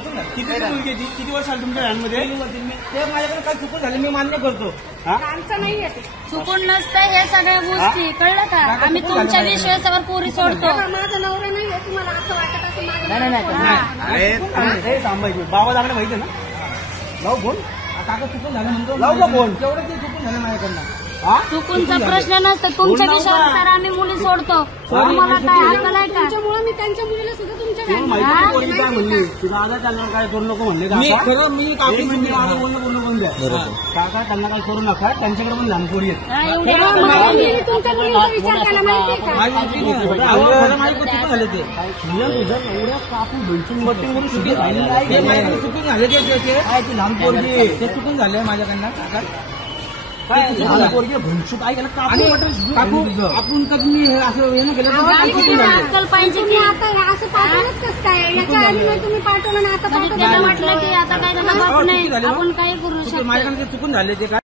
किती वर्ष आले तुमच्या व्हॅनमध्ये? ते माझ्याकडे काय चुकून झाले मी मान्य करतो. आमचं नाही चुकून नसतं हे सगळ्या गोष्टी कळलं का? आम्ही तुमच्या विश्वासावर पोरी सोडतो. माझा नवरा नाही तुम्हाला असं वाटत असं? नाही थांबायचे बाबा दाकडे माहिती ना लावू फोन. काका चुकून झालं म्हणतो लावू का फोन? तेवढं ते चुकून झालं माझ्याकडनं. चुकूनचा प्रश्न नसतो. तुमच्या विश्वासावर आम्ही मुली सोडतो. तुम्हाला काय हक्क नाही का? त्याच्यामुळे मी त्यांच्या मुलीला सुद्धा तुमच्या काय म्हणली दादा त्यांना काय करू नको म्हणले. खरं मी काकी म्हणजे माझं बोलणं पूर्ण करून द्या. काका त्यांना काय करू नका. त्यांच्याकडे पण लहान पोरी आहेत. तुमच्या मुलीचा विचार केला माहिती का? माझे चुकून झाले ते एवढ्या काकू भेटून करून चुकी झालेली चुकून झाले ते लहान पोरगी ते चुकून झाले माझ्याकडनं. काका भनशूट ऐकायला काकू आपण कधी मी असं हे ना केलं अक्कल पाहिजे की आता असं पाठवलंच कसं काय? याच्या आधी तुम्ही पाठवलं ना आता म्हटलं की आता काय नाही आपण काही करू शकतो. माझ्याकडे चुकून झाले ते काय